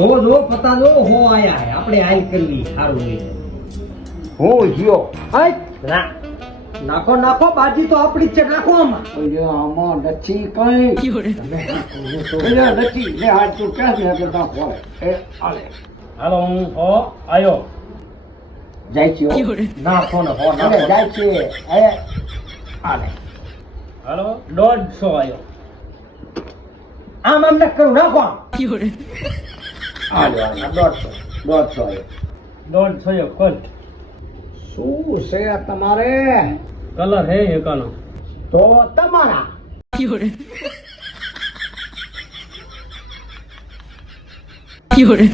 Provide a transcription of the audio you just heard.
જો પતા જો હો આયા હે આપણે હાલ કરવી સારું નહીં હો ગયો હાય ના નાખો નાખો બાજી તો આપણી જ છે નાખો આમાં આમાં નથી કઈ નથી લે હાથ તું ક્યાં છે કરતા હોય એ આલે હાલો હું હો આયો જાય છે નાખો ને હો અરે નાખો જાય છે એ આલે હાલો 150 આયો આમ આમ ન કરું નાખો આમ આલે 150 150 કોલ શું છે તમારે કલર હે એકાનો તો તમારા Fiore.